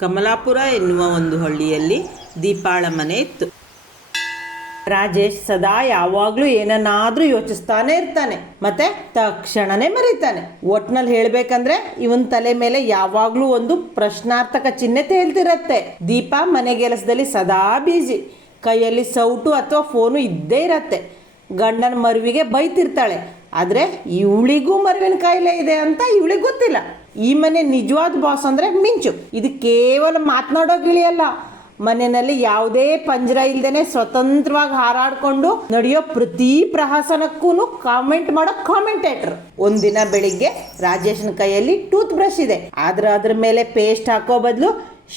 ಕಮಲಾಪುರ ಎನ್ನುವ ಒಂದು ಹಳ್ಳಿಯಲ್ಲಿ ದೀಪಾಳ ಮನೆ ಇತ್ತು. ರಾಜೇಶ್ ಸದಾ ಯಾವಾಗಲೂ ಏನನ್ನಾದರೂ ಯೋಚಿಸ್ತಾನೆ ಇರ್ತಾನೆ, ಮತ್ತೆ ತಕ್ಷಣನೇ ಮರೀತಾನೆ. ಒಟ್ನಲ್ಲಿ ಹೇಳಬೇಕಂದ್ರೆ ಇವನ್ ತಲೆ ಮೇಲೆ ಯಾವಾಗಲೂ ಒಂದು ಪ್ರಶ್ನಾರ್ಥಕ ಚಿಹ್ನೆ ತೇಲ್ತಿರತ್ತೆ. ದೀಪ ಮನೆ ಕೆಲಸದಲ್ಲಿ ಸದಾ ಬೀಜಿ, ಕೈಯಲ್ಲಿ ಸೌಟು ಅಥವಾ ಫೋನು ಇದ್ದೇ ಇರತ್ತೆ. ಗಂಡನ ಮರುವಿಗೆ ಬೈತಿರ್ತಾಳೆ, ಆದರೆ ಇವಳಿಗೂ ಮರುವಿನ ಕಾಯಿಲೆ ಇದೆ ಅಂತ ಇವಳಿಗೆ ಗೊತ್ತಿಲ್ಲ. ಈ ಮನೆ ನಿಜವಾದ ಬಾಸ್ ಅಂದರೆ ಮಿಂಚು. ಇದು ಕೇವಲ ಮಾತನಾಡೋ ಗಿಳಿಯಲ್ಲ, ಮನೆಯಲ್ಲಿ ಯಾವುದೇ ಪಂಜರ ಇಲ್ದೇನೆ ಸ್ವತಂತ್ರವಾಗಿ ಹಾರಾಡ್ಕೊಂಡು ನಡೆಯೋ ಪ್ರತಿ ಪ್ರಹಸನಕ್ಕೂ ಕಾಮೆಂಟ್ ಮಾಡೋ ಕಾಮೆಂಟೇಟರ್. ಒಂದಿನ ಬೆಳಿಗ್ಗೆ ರಾಜೇಶನ ಕೈಯಲ್ಲಿ ಟೂತ್ ಬ್ರಷ್ ಇದೆ, ಆದ್ರೆ ಅದ್ರ ಮೇಲೆ ಪೇಸ್ಟ್ ಹಾಕೋ ಬದಲು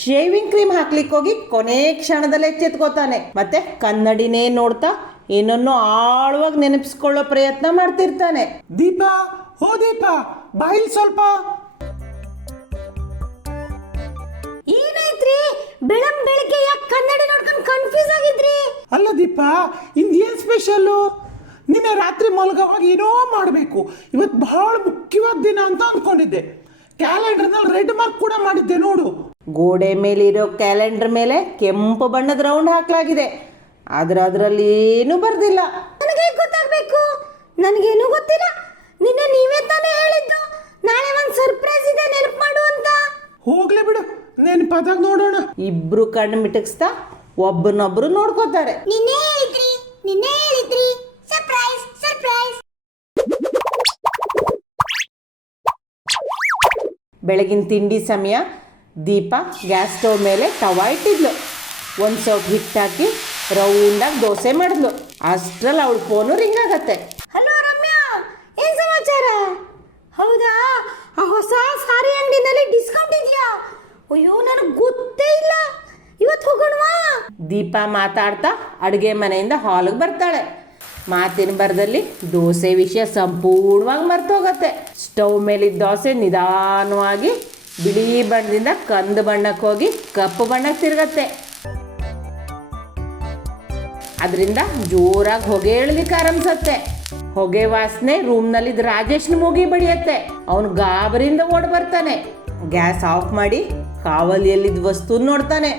ಶೇವಿಂಗ್ ಕ್ರೀಮ್ ಹಾಕ್ಲಿಕ್ಕೆ ಹೋಗಿ ಕೊನೆ ಕ್ಷಣದಲ್ಲೇ ಎಚ್ಚೆತ್ಕೋತಾನೆ. ಮತ್ತೆ ಕನ್ನಡಿನೇ ನೋಡ್ತಾ ಏನನ್ನೋ ಆಳವಾಗಿ ನೆನಪಿಸ್ಕೊಳ್ಳೋ ಪ್ರಯತ್ನ ಮಾಡ್ತಿರ್ತಾನೆ. ದೀಪಾ, ಹೋ ದೀಪಾ, ಬಾಯಿಲ್ ಸ್ವಲ್ಪ. ಏನಾಯ್ತ್ರಿ? ಬೆಳಗ್ಗೆ ಯಾಕೆ ಕನ್ನಡಿ ನೋಡ್ಕೊಂಡು ಕನ್ಫ್ಯೂಸ್ ಆಗಿದ್ರಿ? ಅಲ್ಲ ದೀಪಾ, ಏನ್ ಸ್ಪೆಷಲ್ಲು? ನಿನ್ನೆ ರಾತ್ರಿ ಮಲಗೋವಾಗ ಏನೋ ಮಾಡಬೇಕು, ಇವತ್ತು ಬಹಳ ಮುಖ್ಯವಾದ ದಿನ ಅಂತ ಅನ್ಕೊಂಡಿದ್ದೆ. ಕ್ಯಾಲೆಂಡರ್ನಲ್ಲಿ ರೆಡ್ ಮಾರ್ಕ್ ಕೂಡ ಮಾಡಿದ್ದೆ ನೋಡು. ಗೋಡೆ ಮೇಲಿರೋ ಕ್ಯಾಲೆಂಡರ್ ಮೇಲೆ ಕೆಂಪು ಬಣ್ಣದ ರೌಂಡ್ ಹಾಕಲಾಗಿದೆ, ಆದ್ರೆ ಅದರಲ್ಲಿ ಏನೂ ಬರ್ದಿಲ್ಲ. ನನಗೆ ಗೊತ್ತಾಗಬೇಕು, ನನಗೇನು ಗೊತ್ತಿಲ್ಲ. ನಿನ್ನೆ ನೀವೇ ತಾನೇ ಹೇಳಿದ್ದು ನಾಳೆ ಒಂದು ಸರ್ಪ್ರೈಸ್ ಇದೆ, ನೆನಪು ಮಾಡು ಅಂತ. ಹೋಗ್ಲೇ ಬಿಡು, ನೆನಪಾದಾಗ ನೋಡೋಣ. ಇಬ್ರು ಕಣ್ಣು ಮಿಟಕ್ಸ್ತಾ ಒಬ್ಬರನ್ನೊಬ್ರು ನೋಡ್ಕೋತಾರೆ. ನಿನ್ನೆ ಹೇಳಿದ್ರಿ ಸರ್ಪ್ರೈಸ್ ಸರ್ಪ್ರೈಸ್. ಬೆಳಗಿನ ತಿಂಡಿ ಸಮಯ. ದೀಪ ಗ್ಯಾಸ್ ಸ್ಟವ್ ಮೇಲೆ ತವಾ ಇಟ್ಟಿದ್ಲು. ಒಂದು ಸೌಟ್ ಹಿಟ್ಟಾಕಿ ರೌಂಡಾಗಿ ದೋಸೆ ಮಾಡಿದ್ಲು. ಅಷ್ಟರಲ್ಲಿ ಅವಳ ಫೋನು ರಿಂಗ್ ಆಗತ್ತೆ. ಹಲೋ ರಮ್ಯಾ, ಏನ್ ಸಮಾಚಾರ? ಹೌದಾ, ಆ ಹೊಸ ಸಾರಿ ಅಂಗಡಿನಲ್ಲಿ ಡಿಸ್ಕೌಂಟ್ ಇದೆಯಾ? ಅಯ್ಯೋ, ನನಗೆ ಗೊತ್ತೇ ಇಲ್ಲ. ಇವತ್ತು ಹೋಗೋಣವಾ? ದೀಪ ಮಾತಾಡ್ತಾ ಅಡುಗೆ ಮನೆಯಿಂದ ಹಾಲ್ಗೆ ಬರ್ತಾಳೆ. ಮಾತಿನ ಬರದಲ್ಲಿ ದೋಸೆ ವಿಷಯ ಸಂಪೂರ್ಣವಾಗಿ ಮರ್ತೋಗತ್ತೆ. ಸ್ಟವ್ ಮೇಲಿದ್ದ ದೋಸೆ ನಿಧಾನವಾಗಿ ಬಿಳಿ ಬಣ್ಣದಿಂದ ಕಂದು ಬಣ್ಣಕ್ಕೆ ಹೋಗಿ ಕಪ್ಪು ಬಣ್ಣಕ್ಕೆ ತಿರುಗತ್ತೆ. ಅದರಿಂದ ಜೋರಾಗಿ ಹೊಗೆ ಎಳಲಿಕ್ಕೆ ಆರಂಭಿಸತ್ತೆ. ಹೊಗೆ ವಾಸನೆ ರೂಮ್ನಲ್ಲಿದ್ದ ರಾಜೇಶ್ನ ಮೂಗಿ ಬಡಿಯತ್ತೆ. ಅವನು ಗಾಬರಿಯಿಂದ ಓಡ್ ಬರ್ತಾನೆ. ಗ್ಯಾಸ್ ಆಫ್ ಮಾಡಿ ಕಾವಲಿಯಲ್ಲಿದ್ದ ವಸ್ತು ನೋಡ್ತಾನೆ.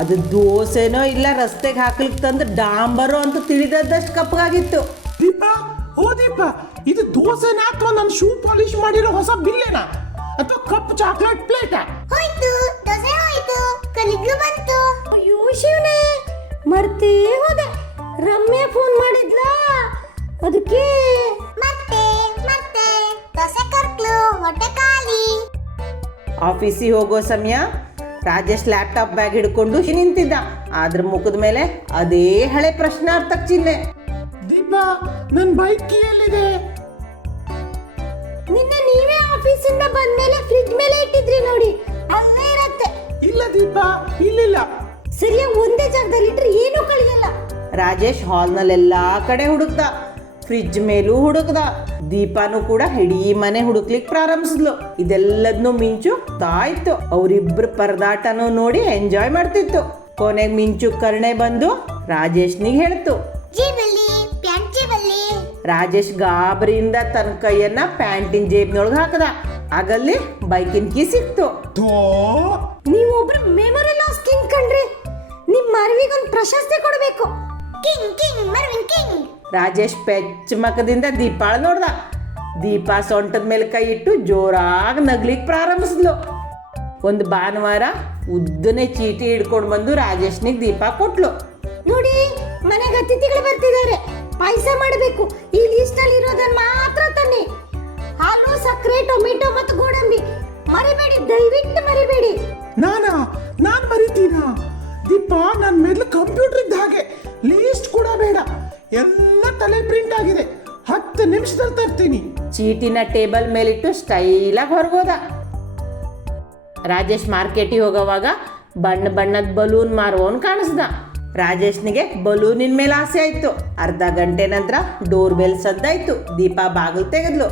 ಅದು ದೋಸೆನೋ ಇಲ್ಲ ರಸ್ತೆಗೆ ಹಾಕ್ಲಿಕ್ಕೆ ತಂದು ಡಾಂಬರು ಅಂತ ತಿಳಿದದ್ದಷ್ಟು ಕಪ್ಪಗಾಗಿತ್ತು. ದೀಪಾ, ಓ ದೀಪಾ, ಇದು ದೋಸೆನಾ ಅಥವಾ ನನ್ನ ಶೂ ಪಾಲಿಶ್ ಮಾಡಿರೋ ಹೊಸ ಬಿಲ್ಲೆನಾ ಅಥವಾ ಕಪ್ ಚಾಕ್ಲೇಟ್ ಪ್ಲೇಟಾ? ಹೋಯ್ತು, ದೋಸೆ ಹೋಯ್ತು, ಕಲಿಗ್ಲು ಬಂತು. ಅಯ್ಯೋ ಶಿವನೇ, ಮರ್ತೇ ಹೋದೆ. ರಮ್ಯಾ ಫೋನ್ ಮಾಡಿದ್ಲಾ, ಅದಕ್ಕೆ ಮತ್ತೆ ದೋಸೆ ಕರ್ಕ್ಲು, ಹೊಟ್ಟೆ ಖಾಲಿ. ಆಫೀಸಿಗೆ ಹೋಗೋ ಸಮಯ. ರಾಜೇಶ್ ಲ್ಯಾಪ್ಟಾಪ್ ಬ್ಯಾಗ್ ಹಿಡ್ಕೊಂಡು ನಿಂತಿದ್ದ. ಅದ್ರ ಮುಖದ ಮೇಲೆ ಅದೇ ಹಳೆ ಪ್ರಶ್ನಾರ್ಥಕ ಚಿಹ್ನೆ. ದೀಪಾ, ನನ್ನ ಬೈಕ್ ಕೀ ಎಲ್ಲಿದೆ? ನಿನ್ನೆ ನೀವೇ ಆಫೀಸಿಂದ ಬಂದ್ಮೇಲೆ ಫ್ರಿಡ್ಜ್ ಮೇಲೆ ಇಟ್ಟಿದ್ರಿ ನೋಡಿ, ಅಲ್ಲೇ ಇರತ್ತೆ. ಇಲ್ಲ ದೀಪಾ, ಇಲ್ಲಿಲ್ಲ. ಸರಿಯಾಗಿ ಒಂದೇ ಜಾಗದಲ್ಲಿ ಇಟ್ರೆ ಏನೂ ಕಳಿಯಲ್ಲ. ರಾಜೇಶ್ ಹಾಲ್ನಲ್ಲೆಲ್ಲಾ ಕಡೆ ಹುಡುಕ್ದ, ಫ್ರಿಡ್ಜ್ ಮೇಲೂ ಹುಡುಕ್ದ. ದೀಪಾನು ಕೂಡ ಇಡೀ ಮನೆ ಹುಡುಕ್ಲಿಕ್ಕೆ ಪ್ರಾರಂಭಿಸಿದ್ಲು. ಇದೆಲ್ಲದನ್ನು ಮಿಂಚು ತಾಯ್ತು. ಅವರಿಬ್ರು ಪರದಾಟನೂ ನೋಡಿ ಎಂಜಾಯ್ ಮಾಡ್ತಿತ್ತು. ಕೊನೆಗೆ ಮಿಂಚು ಕರ್ಣೆ ಬಂದು ರಾಜೇಶ್ನಿಗೆ ಹೇಳ್ತು, ರಾಜೇಶ್ ಗಾಬರಿಯಿಂದ ತನ್ನ ಕೈಯನ್ನ ಪ್ಯಾಂಟಿನ ಜೇಬ್ನೊಳಗೆ ಹಾಕದ. ಆಗಲ್ಲಿ ಬೈಕಿನ ಕೀ ಸಿಕ್ತು. ನೀವೊಬ್ರು ಮೆಮೊರಿ ಲಾಸ್ ಕಿಂಗ್ ಕಣ್ರಿ. ನಿಮ್ ಮರವಿಗೊಂದು ಪ್ರಶಸ್ತಿ ಕೊಡಬೇಕು. ರಾಜೇಶ್ ಪೆಚ್ಚ ಮಕದಿಂದ ದೀಪಾಳ ನೋಡ್ದ. ದೀಪ ಸೊಂಟದ ಮೇಲೆ ಕೈ ಇಟ್ಟು ಜೋರಾಗಿ ನಗ್ಲಿಕ್ಕೆ ಪ್ರಾರಂಭಿಸಿದ್ಲು. ಒಂದು ಭಾನುವಾರ ಉದ್ದನೆ ಚೀಟಿ ಹಿಡ್ಕೊಂಡು ಬಂದು ರಾಜೇಶ್ನಿಗೆ ದೀಪ ಕೊಟ್ಲು. ನೋಡಿ, ಮನೆಗೆ ಅತಿಥಿಗಳು ಬರ್ತಿದ್ದಾರೆ, ಪಾಯಸ ಮಾಡಬೇಕು. ಈ ಲಿಸ್ಟ್ ಅಲ್ಲಿ ಇರೋದನ್ನ ಮಾತ್ರ ತನ್ನಿ. ಹಾಲು, ಸಕ್ಕರೆ, ಟೊಮೆಟೊ ಮತ್ತು ಗೋಡಂಬಿ ಮರಿಬೇಡಿ, ದಯವಿಟ್ಟು ಮರಿಬೇಡಿ. ನಾನ್ ಮರಿತೀನಾ? ದೀಪಾ, ನನ್ನ ಮೇಲೆ ಕಂಪ್ಯೂಟರ್ ಇದ್ದ ಹಾಗೆ, ಲೀಸ್ಟ್ ಕೂಡ ಬೇಡ, ಎಲ್ಲ ತಲೆ ಪ್ರಿಂಟ್ ಆಗಿದೆ. 10 ನಿಮಿಷದಲ್ಲಿ ತರ್ತೀನಿ. ಚೀಟಿನ ಟೇಬಲ್ ಮೇಲಿಟ್ಟು ಸ್ಟೈಲಾಗಿ ಹೊರಗೋದ. ರಾಜೇಶ್ ಮಾರ್ಕೆಟಿಗೆ ಹೋಗೋವಾಗ ಬಣ್ಣದ ಬಲೂನ್ ಮಾರುವವನು ಕಾಣಿಸ್ದ. ರಾಜೇಶ್ನಿಗೆ ಬಲೂನಿನ ಮೇಲೆ ಆಸೆ ಆಯ್ತು. ಅರ್ಧ ಗಂಟೆ ನಂತರ ಡೋರ್ ಬೆಲ್ ಸದ್ದಾಯ್ತು. ದೀಪಾ ಬಾಗಿಲು ತೆಗೆದ್ಲು.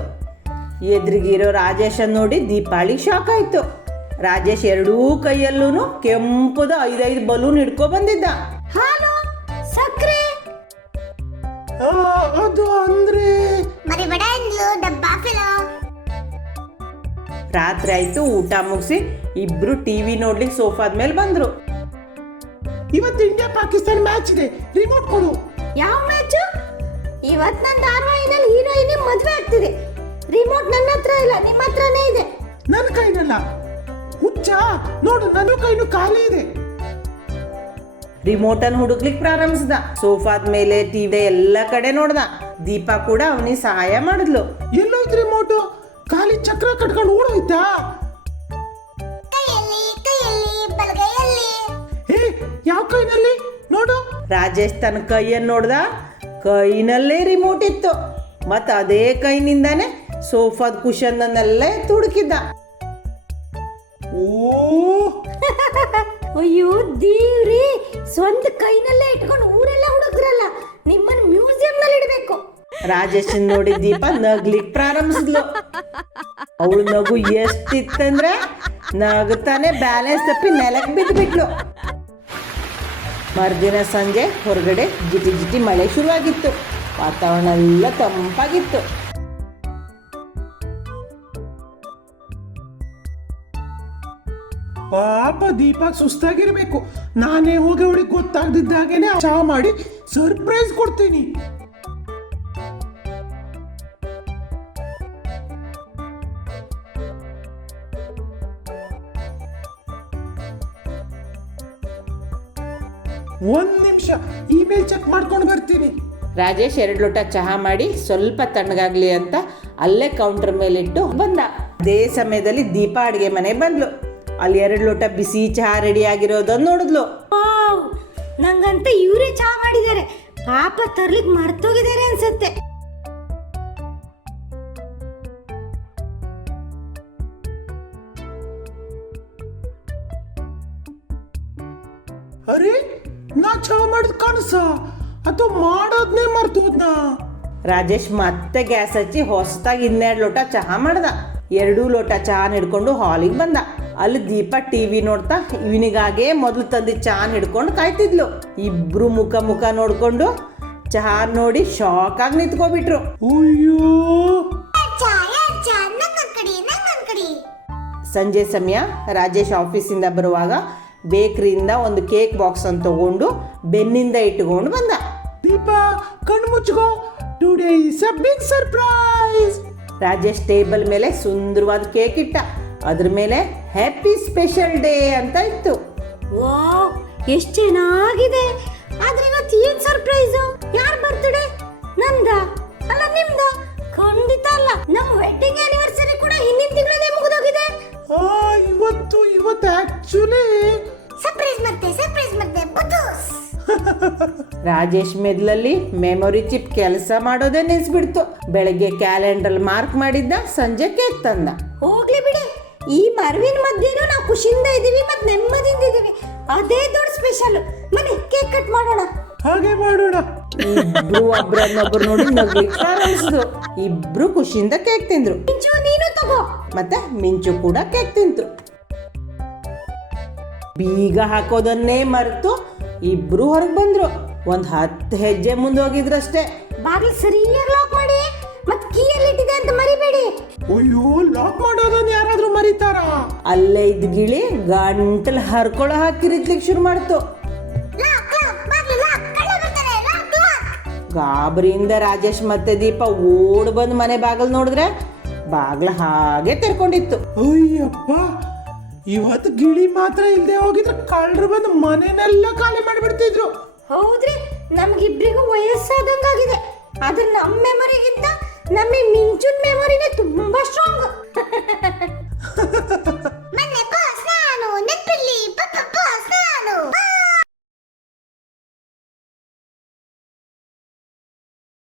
ಎದುರಿಗಿರೋ ರಾಜೇಶನ್ ನೋಡಿ ದೀಪಾಳಿಗೆ ಶಾಕ್ ಆಯ್ತು. ರಾಜೇಶ್ ಎರಡೂ ಕೈಯಲ್ಲೂ ಕೆಂಪುದ 5 ಬಲೂನ್ ಹಿಡ್ಕೊ ಬಂದಿದ್ದ. ಹಾಲು, ಸಕ್ಕರೆ, ಅದು ಅಂದ್ರೆ ರಾತ್ರಿ ಆಯ್ತು. ಊಟ ಮುಗಿಸಿ ಇಬ್ರು ಟಿವಿ ನೋಡ್ಲಿಕ್ಕೆ ಸೋಫಾದ ಮೇಲೆ ಬಂದ್ರು. ಇವತ್ತು ಇಂಡಿಯಾ ಪಾಕಿಸ್ತಾನ ಮ್ಯಾಚ್ ಇದೆ, ರಿಮೋಟ್ ಕೊಡು. ಯಾವ ಮ್ಯಾಚು? ಇವತ್ತು ನನ್ನ ಧಾರಾವಾಹಿನಲ್ಲಿ ಹೀರೋಯಿನ್ ಮದುವೆ ಆಗ್ತಿದೆ. ರಿಮೋಟ್ ನನ್ನ ಹತ್ರ ಇಲ್ಲ, ನಿಮ್ಮ ಹತ್ರನೇ ಇದೆ. ನನ್ನ ಕೈನಲ್ಲ ಹುಚ್ಚ, ನೋಡು ನನ್ನ ಕೈನು ಖಾಲಿ ಇದೆ. ರಿಮೋಟ್ ಅನ್ನು ಹುಡುಕ್ಲಿಕ್ಕೆ ಪ್ರಾರಂಭಿಸ್ದ. ಸೋಫಾದ ಮೇಲೆ ಟಿವಿ ಎಲ್ಲ ಕಡೆ ನೋಡ್ದ. ದೀಪಾ ಕೂಡ ಅವನಿಗೆ ಸಹಾಯ ಮಾಡಿದ್ಲು. ಎಲ್ಲೋಯ್ತು ರಿಮೋಟು? ಖಾಲಿ ಚಕ್ರ ಕಟ್ಕೊಂಡು ಓಡೋಯ್ತಾ? ಏ ಯಾವ ಕೈನಲ್ಲಿ ನೋಡು? ರಾಜೇಶ್ ತನ್ನ ಕೈಯನ್ನು ನೋಡ್ದ. ಕೈನಲ್ಲೇ ರಿಮೋಟ್ ಇತ್ತು. ಮತ್ತ ಅದೇ ಕೈನಿಂದಾನೆ ಸೋಫಾದ ಕುಶನ್ ಅನ್ನೆಲ್ಲ ತುಡುಕಿದ್ದ. ಓ ಅಯ್ಯೋ ದೇವ್ರಿ, ಸ್ವಂತ ಕೈನಲ್ಲೇ ಇಟ್ಕೊಂಡು ಊರೆಲ್ಲ ಹುಡುಗ್ರಲ್ಲ, ನಿಮ್ಮನ್ನ ಮ್ಯೂಸಿಯಂ ನಲ್ಲಿ ಇಡಬೇಕು. ರಾಜೇಶನ್ ನೋಡಿ ದೀಪ ನಗ್ಲಿಕ್ ಪ್ರಾರಂಭಿಸಿದ್ಲು. ಅವಳು ನಗು ಎಷ್ಟಿತ್ತಂದ್ರೆ ನಗುತ್ತಾನೆ ಬ್ಯಾಲೆನ್ಸ್ ತಪ್ಪಿ ನೆಲಕ್ಕೆ ಬಿದ್ದುಬಿಟ್ಲು. ಮರುದಿನ ಸಂಜೆ ಹೊರಗಡೆ ಜಿಟಿ ಜಿಟಿ ಮಳೆ ಶುರುವಾಗಿತ್ತು. ವಾತಾವರಣ ಎಲ್ಲ ತಂಪಾಗಿತ್ತು. ಪಾಪ ದೀಪಕ್ ಸುಸ್ತಾಗಿರ್ಬೇಕು. ನಾನೇ ಹೋಗಿ ಅವಳಿಗೆ ಗೊತ್ತಾಗ್ದಿದ್ದಾಗೇನೆ ಚಾ ಮಾಡಿ ಸರ್ಪ್ರೈಸ್ ಕೊಡ್ತೀನಿ. ಒಂದ್ ನಿಮಿಷ ಇಮೇಲ್ ಚೆಕ್ ಮಾಡ್ಕೊಂಡು ಬರ್ತೀನಿ. ರಾಜೇಶ್ 2 ಲೋಟ ಚಹಾ ಮಾಡಿ ಸ್ವಲ್ಪ ತಣ್ಣಗಾಗ್ಲಿ ಅಂತ ಅಲ್ಲೇ ಕೌಂಟರ್ ಮೇಲಿಟ್ಟು ಬಂದ. ಅದೇ ಸಮಯದಲ್ಲಿ ದೀಪಾ ಅಡುಗೆ ಮನೆ ಬಂದ್ಲು. ಅಲ್ಲಿ 2 ಲೋಟ ಬಿಸಿ ಚಹಾ ರೆಡಿ ಆಗಿರೋದನ್ನ ನೋಡಿದ್ಲು. ವಾವ್, ನಂಗಂತ ಇವರೇ ಚಾ ಮಾಡಿದ್ದಾರೆ. ಪಾಪ ತರ್ಲಿಕ್ ಮರ್ತೋಗಿದ್ದಾರೆ ಅನ್ಸತ್ತೆ. ಅರೆ, ನಾ ಚಾ ಮಾಡಿದ್ ಕಾಣಿಸ ಅಥವಾ ಮಾಡೋದ್ನೇ ಮರ್ತೋದ್ನಾ? ರಾಜೇಶ್ ಮತ್ತೆ ಗ್ಯಾಸ್ ಹಚ್ಚಿ ಹೊಸದಾಗಿ 2 ಲೋಟ ಚಹಾ ಮಾಡ್ದ. 2 ಲೋಟ ಚಹಾ ಹಿಡ್ಕೊಂಡು ಹಾಲಿಗೆ ಬಂದ. ಅಲ್ಲಿ ದೀಪ ಟಿವಿ ನೋಡ್ತಾ ಇವನಿಗಾಗೆ ಮೊದಲು ತಂದಿದ್ದ ಚಹಾ ಹಿಡ್ಕೊಂಡು ಕಾಯ್ತಿದ್ಲು. ಇಬ್ರು ಮುಖ ನೋಡ್ಕೊಂಡು ಚಹಾ ನೋಡಿ ಶಾಕ್ ಆಗಿ ನಿಂತ್ಕೊಬಿಟ್ರು. ಅಯ್ಯೋ, ಸಂಜೆ ಸಮಯ ರಾಜೇಶ್ ಆಫೀಸಿಂದ ಬರುವಾಗ ಬೇಕರಿಯಿಂದ ಒಂದು ಕೇಕ್ ಬಾಕ್ಸ್ ಅನ್ನು ತಗೊಂಡು ಬೆನ್ನಿಂದ ಇಟ್ಟುಕೊಂಡು ಬಂದ. ದೀಪ ಕಣ್ಣು ಮುಚ್ಕೋ, today is a big surprise. Rajesh table ಮೇಲೆ ಸುಂದರವಾದ ಕೇಕ್ ಇಟ್ಟ. ಅದ್ರ ಮೇಲೆ ಹ್ಯಾಪಿ ಸ್ಪೆಷಲ್ ಡೇ ಅಂತ ಇತ್ತು. ವಾವ್, ಎಷ್ಟು ಚೆನ್ನಾಗಿದೆ. ಆದ್ರೆ ಇವತ್ತು ಏನ್ ಸರ್ಪ್ರೈಸ್? ಯಾರ್ ಬರ್ತ್ಡೇ? ನಂದ ಅಲ್ಲ ನಿಮ್ದ? ಖಂಡಿತ ಅಲ್ಲ. ನಮ್ಮ ವೆಡ್ಡಿಂಗ್ ಆನಿವರ್ಸರಿ ಕೂಡ ಹಿಂದಿನ ತಿಂಗಳೇ ಮುಗಿದೋಗಿದೆ. ಇವತ್ತು ಆಕ್ಚುಲಿ ಸರ್ಪ್ರೈಸ್ ಮತ್ತೆ ಬುದ್ಧೂಸ್. ರಾಜೇಶ್ ಮೆದ್ಲಲ್ಲಿ ಮೆಮೊರಿ ಚಿಪ್ ಕೆಲಸ ಮಾಡೋದೇ ನಿಲ್ಸ್ಬಿಡ್ತು. ಬೆಳಗ್ಗೆ ಕ್ಯಾಲೆಂಡರ್ ಮಾರ್ಕ್ ಮಾಡಿದ್ದ, ಸಂಜೆ ಕೇಕ್ ತಂದ. ಹೋಗ್ಲಿ ಬಿಡಿ, ಈ ಮರವಿನ ಮಧ್ಯೆನೂ ನಾವು ಖುಷಿಯಿಂದ ಇದೀವಿ ಮತ್ತೆ ನೆಮ್ಮದಿಯಿಂದ ಇದೀವಿ. ಅದೇ ದೊಡ್ಡ ಸ್ಪೆಷಲ್. ಬನ್ನಿ ಕೇಕ್ ಕಟ್ ಮಾಡೋಣ. ಹಾಗೆ ಮಾಡೋಣ. ಇಬ್ರು ಒಬ್ರನ್ನೊಬ್ರು ನೋಡಿ ನಗ್ಲಿಕ್ಕೆ ಪ್ರಾರಂಭಿಸಿದ್ರು. ಇಬ್ರು ಖುಷಿಯಿಂದ ಕೇಕ್ ತಿಂದ್ರು. ಮಿಂಚು, ನೀನು ತಗೋ. ಮತ್ತೆ ಮಿಂಚು ಕೂಡ ಕೇಕ್ ತಿಂತು. ಬೀಗ ಹಾಕೋದನ್ನೇ ಮರೆತು ಇಬ್ರು ಹೊರಗೆ ಬಂದ್ರು. 10 ಹೆಜ್ಜೆ ಮುಂದೆ ಹೋಗಿದ್ರಷ್ಟೇ. ಬಾಗಿಲು ಸರಿಯಾಗಿ ಲಾಕ್ ಮಾಡಿ, ಮತ್ತೆ ಕೀ ಎಲ್ಲಿಟ್ಟಿದೆ ಅಂತ ಮರಿಬೇಡಿ. ಅಯ್ಯೋ, ಲಾಕ್ ಮಾಡೋದನ್ನ ಯಾರಾದ್ರೂ ಮರಿತಾರಾ? ಅಲ್ಲೇ ಇದ್ದ ಗಿಳಿ ಗಂಟಲು ಹರ್ಕೊಳ್ಳೋ ಹಾಕಿರಿದ್ಲಿಕ್ಕೆ ಶುರು ಮಾಡ್ತು. ಗಾಬರಿಯಿಂದ ರಾಜೇಶ್ ಮತ್ತೆ ದೀಪ ಓಡ್ ಬಂದು ಮನೆ ಬಾಗಿಲು ನೋಡಿದ್ರೆ ಬಾಗ್ಲ ಹಾಗೆ ತೆರ್ಕೊಂಡಿತ್ತು. ಅಯ್ಯಪ್ಪ, ಇವತ್ತು ಗಿಳಿ ಮಾತ್ರ ಇಲ್ದೆ ಹೋಗಿದ್ರೆ ಕಳ್ಳರು ಬಂದು ಮನೆನೆಲ್ಲ ಖಾಲಿ ಮಾಡಿಬಿಡ್ತಿದ್ರು. ಹೌದ್ರಿ, ನಮ್ಗಿಬ್ರಿಗೂ ವಯಸ್ಸಾದಂಗಾಗಿದೆ. ಆದ್ರೆ ನಮ್ಮ ಮೆಮೊರಿಗಿಂತ ನಮಗೆ ಮಿಂಚುನ್ ಮೆಮೊರಿನೇ ತುಂಬಾ ಸ್ಟ್ರಾಂಗ್.